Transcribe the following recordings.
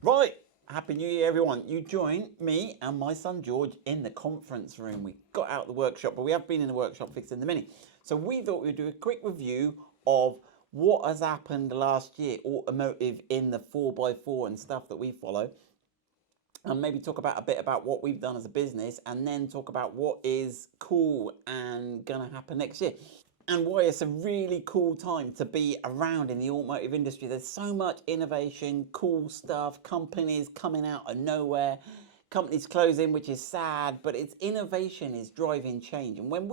Right, Happy New Year, everyone. You join me and my son George in the conference room. We got out the workshop, but we have been in the workshop fixing the Mini. So we thought we'd do a quick review of what has happened last year, automotive in the 4x4 and stuff that we follow. And maybe talk about a bit about what we've done as a business, and then talk about what is cool and gonna happen next year, and why it's a really cool time to be around in the automotive industry. There's so much innovation, cool stuff, companies coming out of nowhere, companies closing, which is sad, but it's innovation is driving change. And when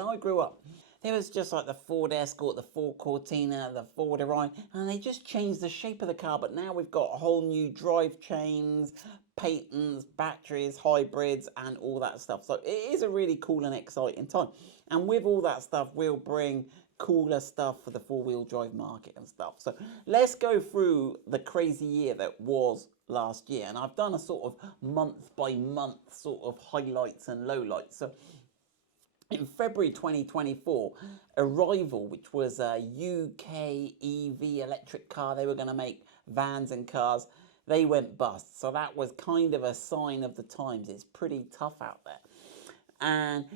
I grew up, there was just like the Ford Escort, the Ford Cortina, the Ford Orion, and they just changed the shape of the car. But now we've got whole new drive chains, patents, batteries, hybrids, and all that stuff. So it is a really cool and exciting time. And with all that stuff, we'll bring cooler stuff for the four-wheel drive market and stuff. So let's go through the crazy year that was last year. And I've done a sort of month by month sort of highlights and lowlights. So in February 2024, Arrival, which was a UK EV electric car, they were going to make vans and cars, they went bust. So that was kind of a sign of the times. It's pretty tough out there. And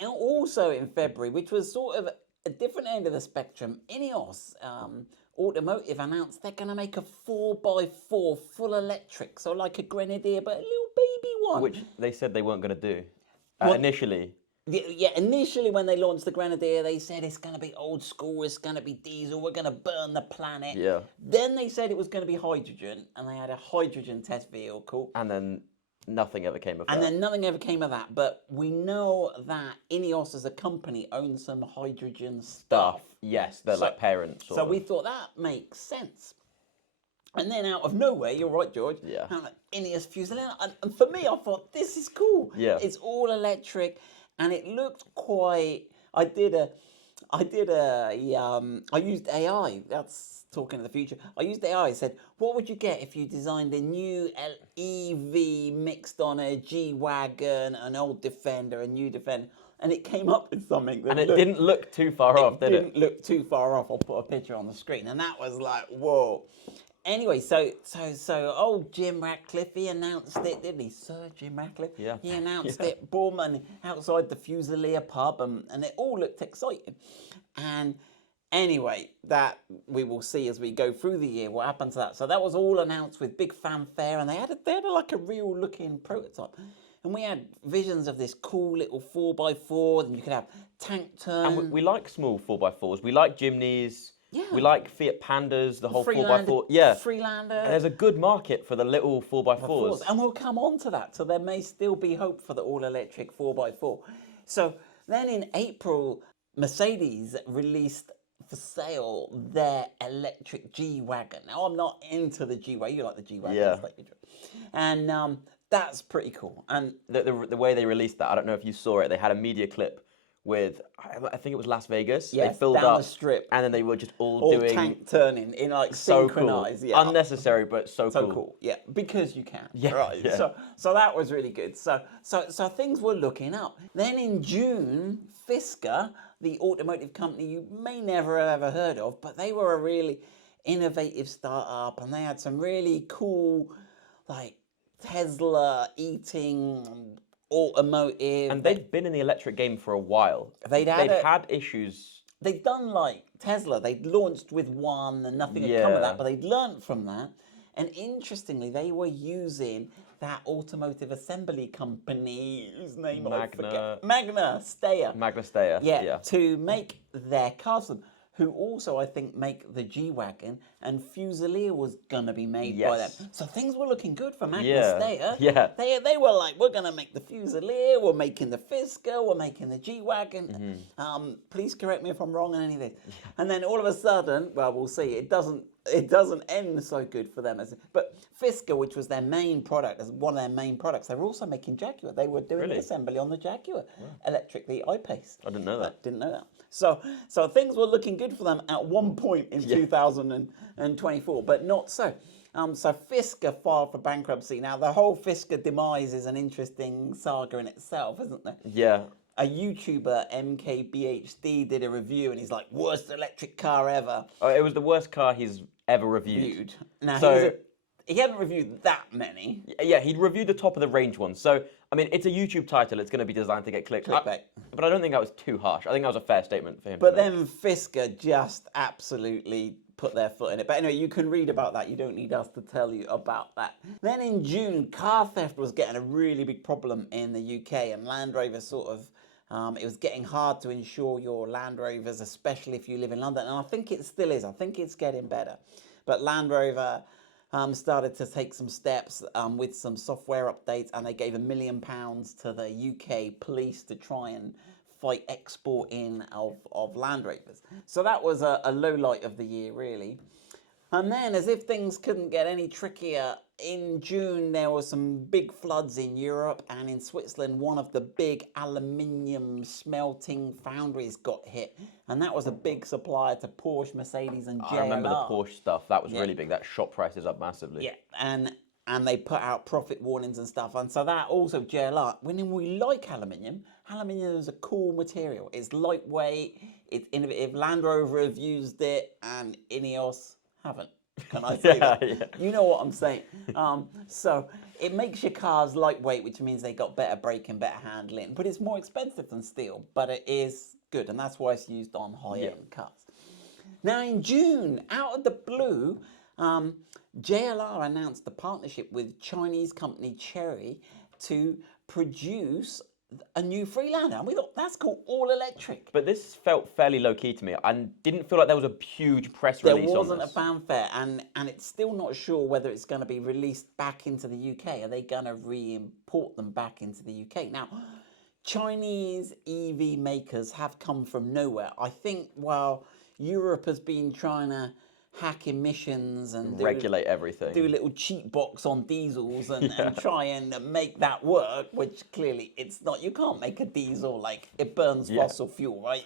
also in February, which was sort of a different end of the spectrum, Ineos Automotive announced they're going to make a 4x4 full electric. So like a Grenadier, but a little baby one. Which they said they weren't going to do initially. Yeah, initially when they launched the Grenadier, they said it's going to be old school, it's going to be diesel, we're going to burn the planet. Yeah. Then they said it was going to be hydrogen, and they had a hydrogen test vehicle. And then nothing ever came of that. And then nothing ever came of that. But we know that Ineos as a company owns some hydrogen stuff. Yes, they're like parents. So we thought that makes sense. And then out of nowhere, you're right, George. Yeah. Ineos Fusilier. And for me, I thought, this is cool. Yeah. It's all electric. And it looked quite. I used AI. That's talking of the future. I used AI. I said, what would you get if you designed a new EV mixed on a G-Wagon, an old Defender, a new Defender? And it came up with something. And it didn't look too far off, did it? It didn't look too far off. I'll put a picture on the screen. And that was like, whoa. Anyway, so old Jim Ratcliffe, he announced it, didn't he? Sir Jim Ratcliffe? Yeah. He announced it, boom, and outside the Fusilier pub, and it all looked exciting. And anyway, that we will see as we go through the year what happened to that. So that was all announced with big fanfare, and they had like a real looking prototype. And we had visions of this cool little 4x4, and you could have tank turn. And we like small 4x4s. We like Jimneys. Yeah. We like Fiat Pandas, the whole Freelander, 4x4. Yeah. Freelander. And there's a good market for the little 4x4s. And we'll come on to that. So there may still be hope for the all-electric 4x4. So then in April, Mercedes released for sale their electric G-Wagon. Now, I'm not into the G-Wagon. You like the G-Wagon. Yeah. And that's pretty cool. And the way they released that, I don't know if you saw it, they had a media clip with, I think it was Las Vegas. Yes, they filled down up the strip. And then they were just all doing tank turning in like so synchronized. cool. Yeah. Unnecessary, but so cool. Yeah, because you can. Yeah, Right. yeah. So that was really good. So things were looking up. Then in June, Fisker, the automotive company you may never have ever heard of, but they were a really innovative startup, and they had some really cool, like Tesla eating automotive. And they've been in the electric game for a while. They've had issues. They'd done like Tesla. They'd launched with one and nothing had come of that, but they'd learnt from that. And interestingly, they were using that automotive assembly company whose name I forget. Magna Steyr. Yeah, to make their cars. Who also, I think, make the G-Wagon, and Fusilier was going to be made by them. So things were looking good for Magna Steyr. Yeah. They were like, we're going to make the Fusilier, we're making the Fisker, we're making the G-Wagon. Please correct me if I'm wrong on any of this. And then all of a sudden, well, we'll see, it doesn't end so good for them. But Fisker, which was their main product, as one of their main products, they were also making Jaguar. They were doing the assembly on the Jaguar electric, the I-Pace. I didn't know that. Didn't know that. So things were looking good for them at one point in 2024, but not so. So Fisker filed for bankruptcy. Now, the whole Fisker demise is an interesting saga in itself, isn't there? Yeah. A YouTuber, MKBHD, did a review, and he's like, worst electric car ever. Oh, it was the worst car he's ever reviewed. Now, So he hadn't reviewed that many. Yeah, he'd reviewed the top of the range ones. So, I mean, it's a YouTube title. It's going to be designed to get clicks. Clickbait. But I don't think that was too harsh. I think that was a fair statement for him. But then Fisker just absolutely put their foot in it. But anyway, you can read about that. You don't need us to tell you about that. Then in June, car theft was getting a really big problem in the UK, and Land Rover sort of, it was getting hard to insure your Land Rovers, especially if you live in London. And I think it still is. I think it's getting better. But Land Rover started to take some steps with some software updates, and they gave £1 million to the UK police to try and fight exporting of Land Rovers. So that was a low light of the year, really. And then, as if things couldn't get any trickier, in June there were some big floods in Europe, and in Switzerland one of the big aluminium smelting foundries got hit, and that was a big supplier to Porsche, Mercedes and JLR. I remember the Porsche stuff. That was really big. That shot prices up massively. Yeah, and they put out profit warnings and stuff, and so that also JLR. When we like aluminium is a cool material. It's lightweight, it's innovative. Land Rover have used it, and Ineos haven't. Can I say that? Yeah. You know what I'm saying. So it makes your cars lightweight, which means they got better braking, better handling, but it's more expensive than steel, but it is good, and that's why it's used on high-end cars. Now in June, out of the blue, JLR announced a partnership with Chinese company Chery to produce a new Freelander, and we thought that's cool, all electric. But this felt fairly low key to me. I didn't feel like there was a huge press release on this. There wasn't a fanfare, and it's still not sure whether it's going to be released back into the UK. Are they going to re-import them back into the UK? Now, Chinese EV makers have come from nowhere. I think while Europe has been trying to hack emissions and regulate everything, do a little cheat box on diesels and try and make that work, which clearly it's not. You can't make a diesel, like it burns fossil fuel, right?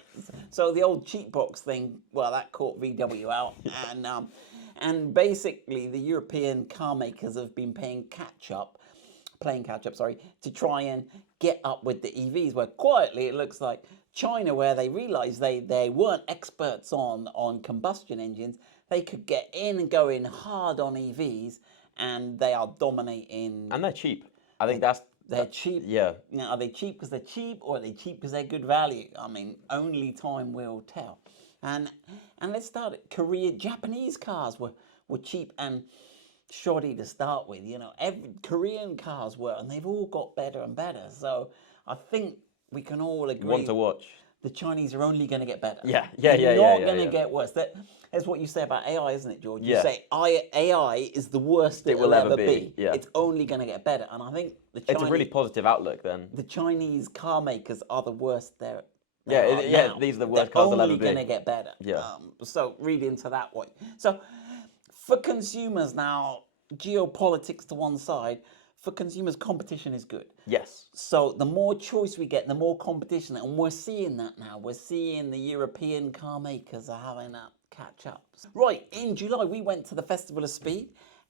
So the old cheat box thing, well, that caught VW out, and basically the European car makers have been playing catch up, to try and get up with the EVs, where quietly it looks like China, where they realized they weren't experts on combustion engines, they could get in and go in hard on EVs, and they are dominating. and they're cheap. I think they're cheap. Yeah. Now, are they cheap because they're cheap, or are they cheap because they're good value? I mean, only time will tell. And let's start it. Japanese cars were cheap and shoddy to start with. You know, Korean cars were, and they've all got better and better. So I think we can all agree. One to watch. The Chinese are only going to get better. Yeah. They're not going to get worse. That's what you say about AI, isn't it, George? You say AI is the worst it will ever be. Yeah. It's only going to get better. And I think it's a really positive outlook then. The Chinese car makers are the worst there. These are the worst cars they'll ever be. They're only going to get better. Yeah. So read into that one. So for consumers now, geopolitics to one side, for consumers, competition is good. Yes. So the more choice we get, the more competition, and we're seeing that now. We're seeing the European car makers are having that catch up. Right, in July we went to the Festival of Speed,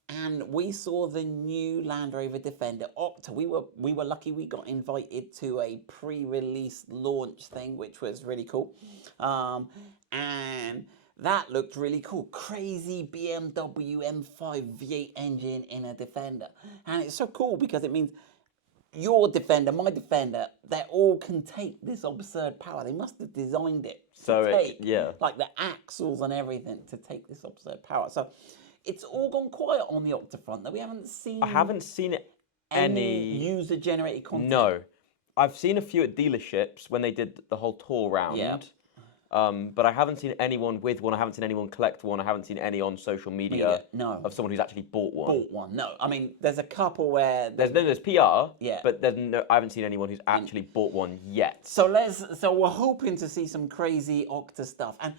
and we saw the new Land Rover Defender Octa. We were lucky we got invited to a pre-release launch thing, which was really cool, and that looked really cool. Crazy BMW M5 V8 engine in a Defender. And it's so cool because it means your Defender, my Defender, they all can take this absurd power. They must have designed it like the axles and everything to take this absurd power. So it's all gone quiet on the Octa front, though. I haven't seen any user-generated content. No. I've seen a few at dealerships when they did the whole tour round. Yeah. But I haven't seen anyone with one. I haven't seen anyone collect one. I haven't seen any on social media of someone who's actually bought one. No. I mean, there's a couple where there's PR. Yeah. But I haven't seen anyone who's actually bought one yet. So we're hoping to see some crazy Octa stuff. And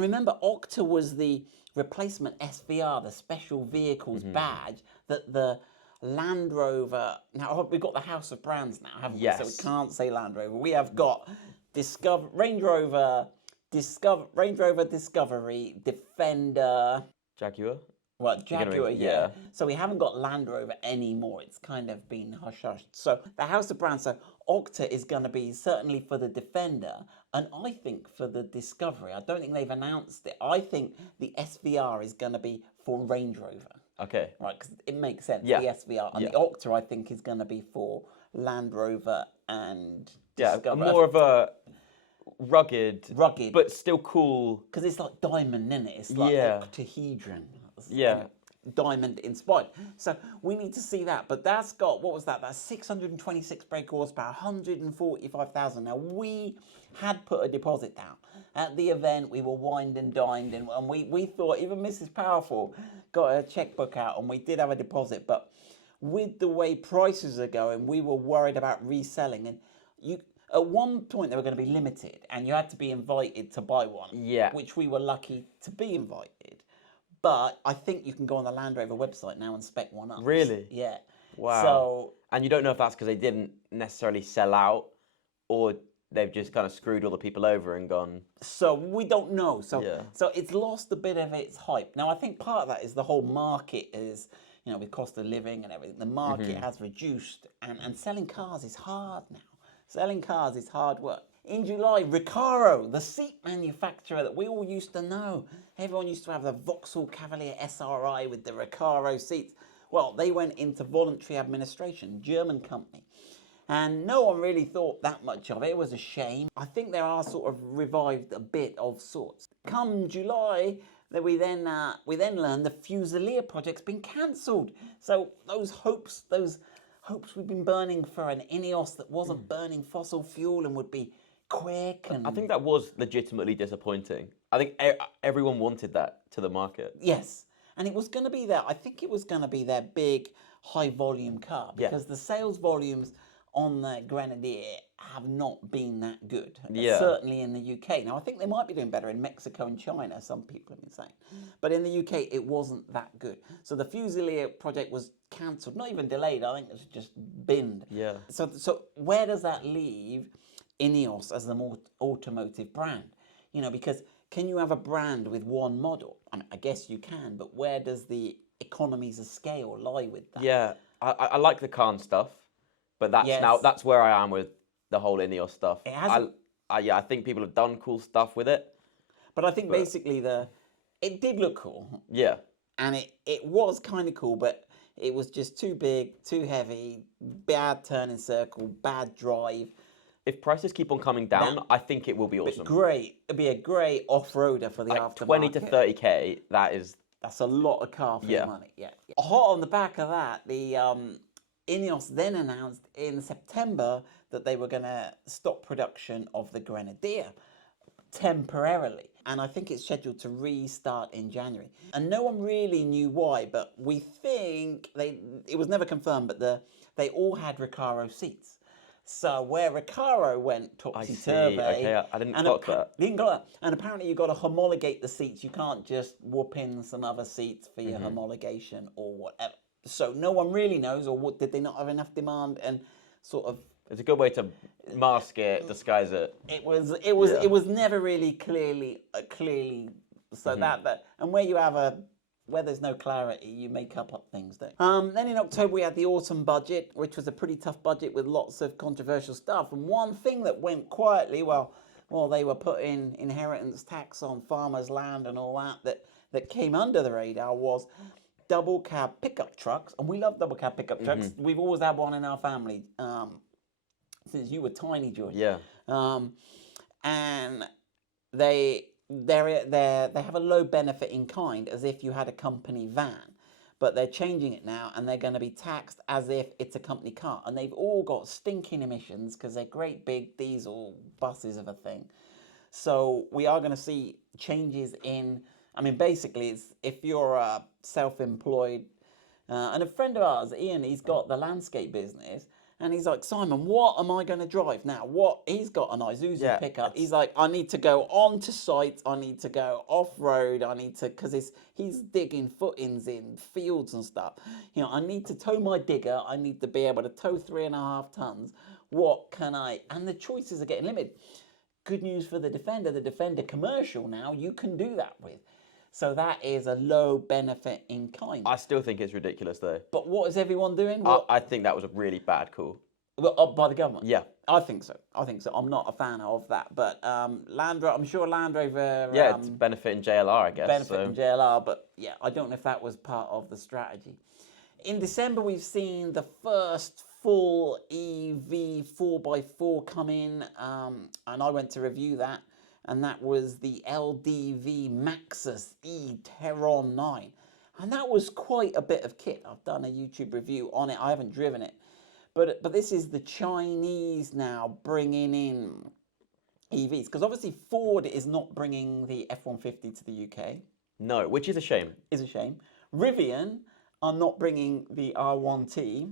remember, Octa was the replacement SVR, the special vehicles badge that the Land Rover. Now we've got the House of Brands now, haven't we? Yes. So we can't say Land Rover. We have got Range Rover Discovery, Defender, Jaguar. Well, Jaguar, yeah. So we haven't got Land Rover anymore. It's kind of been hush-hushed. So the House of Brands, so Octa is going to be certainly for the Defender, and I think for the Discovery. I don't think they've announced it. I think the SVR is going to be for Range Rover. Okay. Right, because it makes sense. Yeah. The SVR and the Octa, I think, is going to be for Land Rover and Discovery. More of a rugged, but still cool. Because it's like diamond, isn't it? It's like octahedron. Yeah. Diamond inspired. So we need to see that. But that's got, what was that? That's 626 brake horsepower, 145,000. Now, we had put a deposit down. At the event, we were wined and dined, and we thought, even Mrs. Powerful got her checkbook out, and we did have a deposit. But with the way prices are going, we were worried about reselling. And at one point, they were going to be limited, and you had to be invited to buy one. Yeah. Which we were lucky to be invited. But I think you can go on the Land Rover website now and spec one up. Really? Yeah. Wow. So, and you don't know if that's because they didn't necessarily sell out, or they've just kind of screwed all the people over and gone. So we don't know. So it's lost a bit of its hype. Now I think part of that is the whole market is, with cost of living and everything, the market has reduced, and selling cars is hard now. Selling cars is hard work. In July, Recaro, the seat manufacturer that we all used to know. Everyone used to have the Vauxhall Cavalier SRI with the Recaro seats. Well, they went into voluntary administration, German company. And no one really thought that much of it. It was a shame. I think there are sort of revived a bit of sorts. Come July, we then learned the Fusilier project's been cancelled. So those hopes we've been burning for an Ineos that wasn't burning fossil fuel and would be quick. And I think that was legitimately disappointing. I think everyone wanted that to the market. Yes, and it was going to be I think it was going to be their big high volume car, because the sales volumes on the Grenadier have not been that good. Certainly in the UK. Now I think they might be doing better in Mexico and China, some people have been saying. But in the UK it wasn't that good. So the Fusilier project was cancelled, not even delayed, I think it was just binned. Yeah. So where does that leave Ineos as the more automotive brand? Because can you have a brand with one model? I guess you can, but where does the economies of scale lie with that? Yeah, I like the Khan stuff, but that's where I am with the whole Ineos stuff. It has. I think people have done cool stuff with it. But I think basically it did look cool. Yeah. And it was kind of cool, but it was just too big, too heavy, bad turning circle, bad drive. If prices keep on coming down, I think it will be awesome. It'd be a great off-roader for the aftermarket. 20 to 30k, that's a lot of car for your money. Yeah. Hot on the back of that, the Ineos then announced in September that they were going to stop production of the Grenadier temporarily. And I think it's scheduled to restart in January. And no one really knew why, but we think it was never confirmed, but they all had Recaro seats. So where Recaro went topsy-turvy. Okay, I didn't clock that. You didn't clock that. And apparently you've got to homologate the seats. You can't just whoop in some other seats for your homologation or whatever. So no one really knows, or did they not have enough demand and sort of... It's a good way to mask it, disguise it. It was never really clearly so that and where there's no clarity, you make up things, don't you? Then in October we had the autumn budget, which was a pretty tough budget with lots of controversial stuff. And one thing that went quietly, well, they were putting inheritance tax on farmers' land and all that came under the radar was double cab pickup trucks. And we love double cab pickup trucks. We've always had one in our family since you were tiny, George. Yeah. And they have a low benefit in kind, as if you had a company van, but they're changing it now, and they're going to be taxed as if it's a company car, and they've all got stinking emissions because they're great big diesel buses of a thing. So we are going to see changes in. Basically, it's if you're a self-employed, and a friend of ours, Ian, he's got the landscape business. And he's like, Simon, what am I going to drive now? He's got an Isuzu pickup. He's like, I need to go onto site. I need to go off-road. Because he's digging footings in fields and stuff. I need to tow my digger. I need to be able to tow 3.5 tons. What can I? And the choices are getting limited. Good news for the Defender. The Defender commercial now, you can do that with. So that is a low benefit in kind. I still think it's ridiculous, though. But what is everyone doing? I think that was a really bad call. Well, by the government. Yeah. I think so. I'm not a fan of that, but Land Rover. I'm sure Land Rover. Yeah, it's benefiting JLR, I guess. Benefiting JLR, but yeah, I don't know if that was part of the strategy. In December, we've seen the first full EV 4x4 come in, and I went to review that, and that was the LDV Maxus E Terron 9. And that was quite a bit of kit. I've done a YouTube review on it. I haven't driven it. But this is the Chinese now bringing in EVs. Because obviously Ford is not bringing the F-150 to the UK. No, which is a shame. Is a shame. Rivian are not bringing the R1T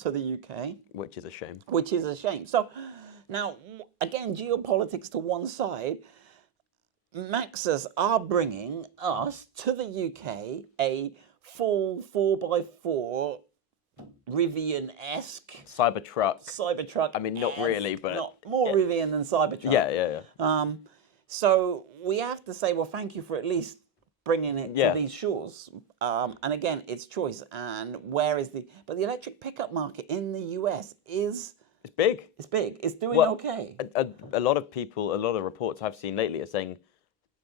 to the UK. Which is a shame. Which is a shame. So now, again, geopolitics to one side, Maxus are bringing us to the UK a full 4x4 Rivian-esque Cybertruck. I mean, not really, but more Rivian than Cybertruck. Yeah. So we have to say, well, thank you for at least bringing it to these shores. And again, it's choice. And where is but the electric pickup market in the US is... It's big. It's big. It's doing okay. A lot of people, a lot of reports I've seen lately are saying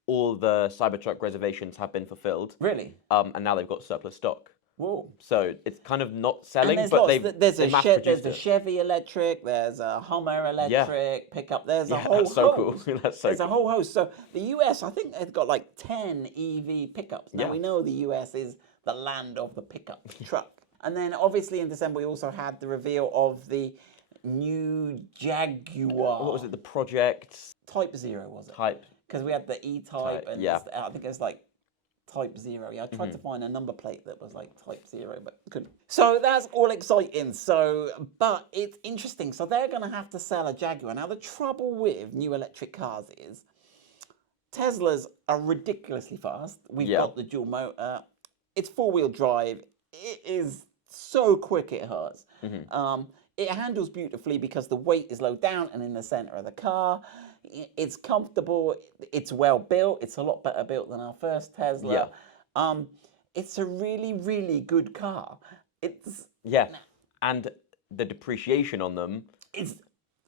all the Cybertruck reservations have been fulfilled. Really? And now they've got surplus stock. Whoa. So it's kind of not selling, but there's a Chevy electric, there's a Hummer electric pickup, there's a whole host. Cool. That's so there's cool. a whole host. So the US, I think they've got like 10 EV pickups. Now we know the US is the land of the pickup truck. And then obviously in December we also had the reveal of the new Jaguar. What was it? The Project Type 0 was it? Type. Because we had the E-Type and I think it was like Type 0. Yeah, I tried to find a number plate that was like Type 0, but couldn't. So that's all exciting. But it's interesting. So they're going to have to sell a Jaguar. Now, the trouble with new electric cars is Teslas are ridiculously fast. We've got the dual motor. It's four-wheel drive. It is so quick it hurts. It handles beautifully because the weight is low down and in the center of the car. It's comfortable. It's well built. It's a lot better built than our first Tesla. It's a really, really good car. And the depreciation on them is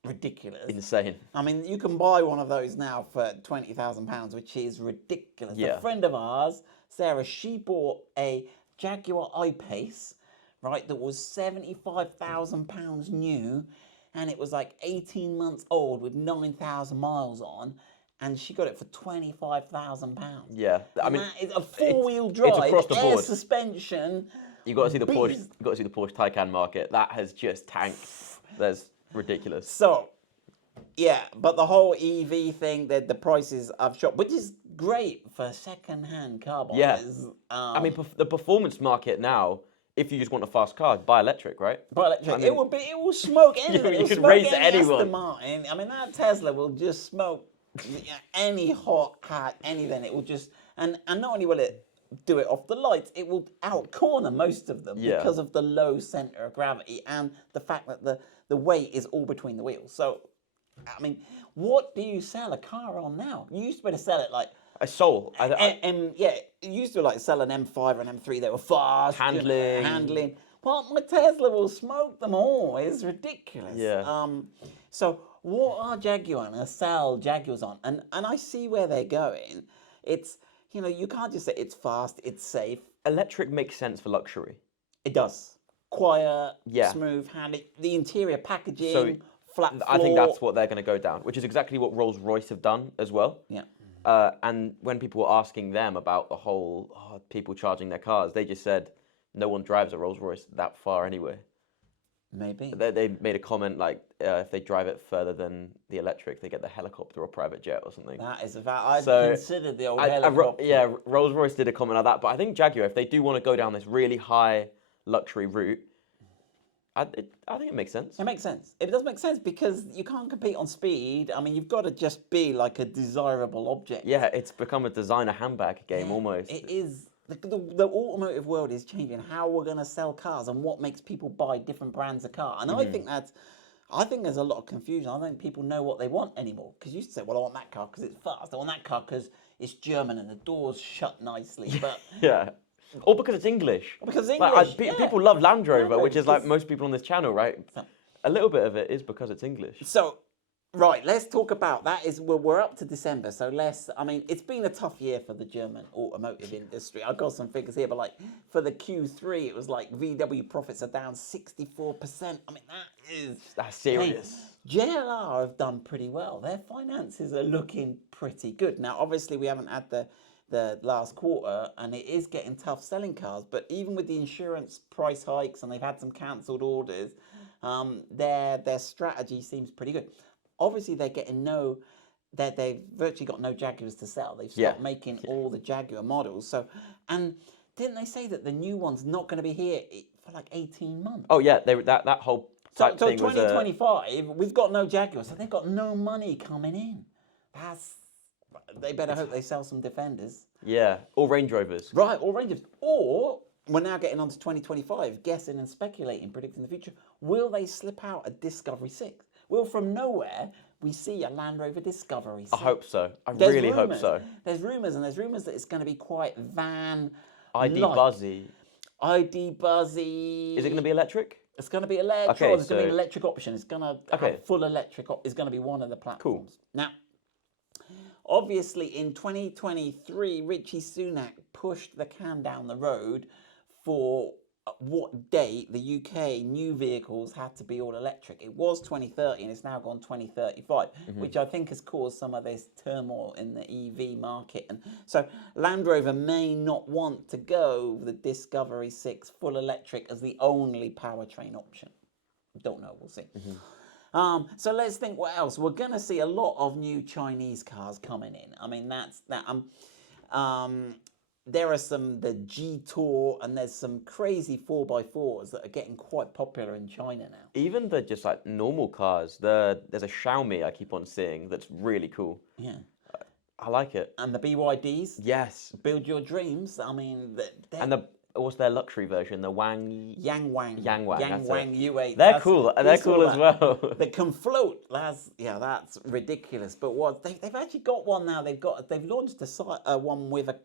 ridiculous. Insane. I mean, you can buy one of those now for £20,000, which is ridiculous. A friend of ours, Sarah, she bought a Jaguar I-Pace, right, that was £75,000 new. And it was like 18 months old with 9,000 miles on, and she got it for £25,000. Yeah, I mean, it's a four-wheel drive, it's across the board. air suspension. You got to see the Porsche. You got to see the Porsche Taycan market. That has just tanked. That's ridiculous. So, yeah, but the whole EV thing, the prices have shot, which is great for second-hand car buyers. Yeah, I mean, the performance market now. If you just want a fast car, buy electric, right? Buy electric. I mean, it will smoke anything. You could race anyone. Aston Martin. I mean, that Tesla will just smoke any hot hat, anything. It will just and not only will it do it off the lights, it will out-corner most of them because of the low center of gravity and the fact that the weight is all between the wheels. So, I mean, what do you sell a car on now? You used to be able to sell it like. A Soul. It used to like sell an M5 and M3. They were fast. Handling. Well, my Tesla will smoke them all. It's ridiculous. Yeah. So what are Jaguar going to sell Jaguars on? And I see where they're going. It's, you can't just say it's fast, it's safe. Electric makes sense for luxury. It does. Quiet, smooth, handy. The interior packaging, flat floor. I think that's what they're going to go down, which is exactly what Rolls-Royce have done as well. Yeah. And when people were asking them about the whole people charging their cars, they just said no one drives a Rolls-Royce that far anyway. Maybe. They made a comment like if they drive it further than the electric, they get the helicopter or private jet or something. That is a fact. I'd considered the old helicopter. Rolls-Royce did a comment like that. But I think Jaguar, if they do want to go down this really high luxury route, I think it makes sense. It makes sense. It does make sense because you can't compete on speed. I mean, you've got to just be like a desirable object. Yeah, it's become a designer handbag game almost. It is. The automotive world is changing how we're going to sell cars and what makes people buy different brands of car. And I think there's a lot of confusion. I don't think people know what they want anymore. Because you used to say, well, I want that car because it's fast. I want that car because it's German and the doors shut nicely. But yeah. Or because it's English. Because English. People love Land Rover, which is like most people on this channel, right? A little bit of it is because it's English. So, right, let's talk about that. We're up to December, so it's been a tough year for the German automotive industry. I've got some figures here, but like for the Q3, it was like VW profits are down 64%. I mean, that's serious. JLR have done pretty well. Their finances are looking pretty good. Now, obviously, we haven't had the last quarter, and it is getting tough selling cars. But even with the insurance price hikes, and they've had some cancelled orders, their strategy seems pretty good. Obviously, they've virtually got no Jaguars to sell. They've stopped making all the Jaguar models. So, and didn't they say that the new one's not going to be here for like 18 months? Oh yeah, that whole type so thing 2025, we've got no Jaguars, so they've got no money coming in. They better hope they sell some Defenders. Yeah, or Range Rovers. Right, or Range Rovers. Or, we're now getting on to 2025, guessing and speculating, predicting the future. Will they slip out a Discovery 6? Will, from nowhere, we see a Land Rover Discovery 6? I hope so. I really hope so. There's rumours that it's going to be quite van ID Buzzy. ID Buzzy. Is it going to be electric? It's going to be electric. Okay, There's going to be an electric option. It's going to have full electric. It's going to be one of the platforms. Cool. Now, obviously, in 2023, Richie Sunak pushed the can down the road for what date the UK new vehicles had to be all electric. It was 2030 and it's now gone 2035, which I think has caused some of this turmoil in the EV market. And so Land Rover may not want to go the Discovery 6 full electric as the only powertrain option. Don't know, we'll see. So let's think what else. We're going to see a lot of new Chinese cars coming in. I mean, that's that. There are the G-Tour, and there's some crazy 4x4s that are getting quite popular in China now. Even the just like normal cars. There's a Xiaomi I keep on seeing that's really cool. Yeah. I like it. And the BYDs. Yes. Build your dreams. I mean, what's their luxury version? The Yangwang U8. They're cool. They're cool as well. They can float. That's ridiculous. But what they've actually got one now. They've launched one with a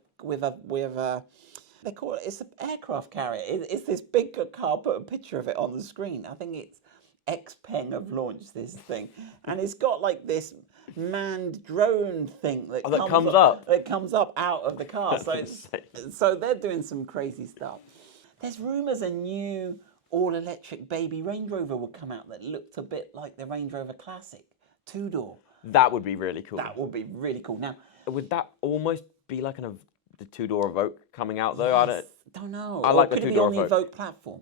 they call it's an aircraft carrier. It's this big car. I'll put a picture of it on the screen. I think it's Xpeng have launched this thing, and it's got like this manned drone thing that comes up out of the car. So they're doing some crazy stuff. There's rumours a new all-electric baby Range Rover will come out that looked a bit like the Range Rover Classic, two-door. That would be really cool. That would be really cool. Now, would that almost be like the two-door Evoque coming out though? Yes, I don't know. I like the two-door Evoque. Could it be on the Evoque platform?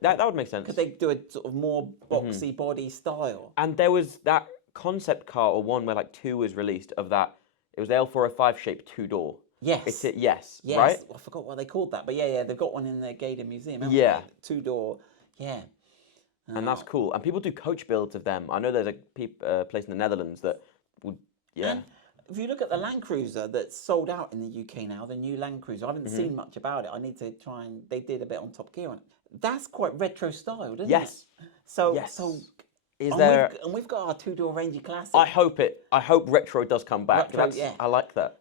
That would make sense. Could they do a sort of more boxy body style? And there was that concept car or one where like 2 was released of that. It was the L405 shaped two-door. Yes. Yes, right? I forgot what they called that, but yeah, they've got one in the Gaydon Museum. Yeah. Two-door, yeah. And that's cool. And people do coach builds of them. I know there's a place in the Netherlands that would, yeah. And if you look at the Land Cruiser that's sold out in the UK now, the new Land Cruiser, I haven't seen much about it. I need to try and, they did a bit on Top Gear on it. That's quite retro styled, isn't it? Yes. So, we've got our two-door Ranger Classic. I hope retro does come back. I like that.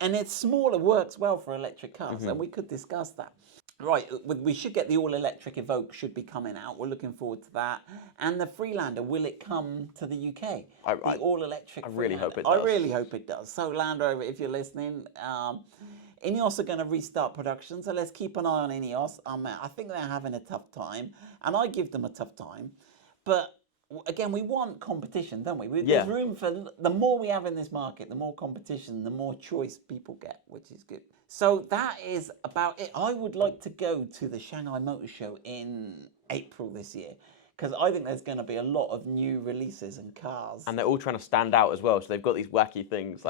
And it's smaller, works well for electric cars, and we could discuss that. Right, we should get the all-electric Evoque should be coming out. We're looking forward to that. And the Freelander, will it come to the UK? The all-electric Freelander. I really hope it does. I really hope it does. So Land Rover, if you're listening, Ineos are going to restart production, so let's keep an eye on Ineos. I think they're having a tough time, and I give them a tough time. But again, we want competition, don't we? There's room for, the more we have in this market, the more competition, the more choice people get, which is good. So that is about it. I would like to go to the Shanghai Motor Show in April this year, because I think there's going to be a lot of new releases and cars. And they're all trying to stand out as well, so they've got these wacky things.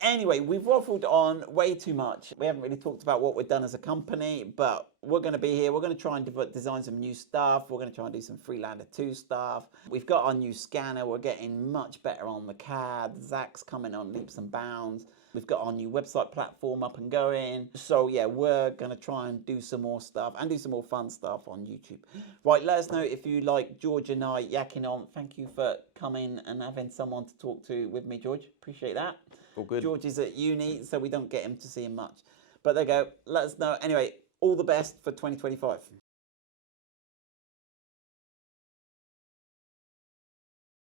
Anyway, we've waffled on way too much. We haven't really talked about what we've done as a company, but we're going to be here. We're going to try and design some new stuff. We're going to try and do some Freelander 2 stuff. We've got our new scanner. We're getting much better on the CAD. Zach's coming on leaps and bounds. We've got our new website platform up and going. So yeah, we're going to try and do some more stuff and do some more fun stuff on YouTube. Right, let us know if you like George and I yakking on. Thank you for coming and having someone to talk to with me, George. Appreciate that. All good. George is at uni, so we don't get him to see him much. But there you go. Let us know. Anyway, all the best for 2025.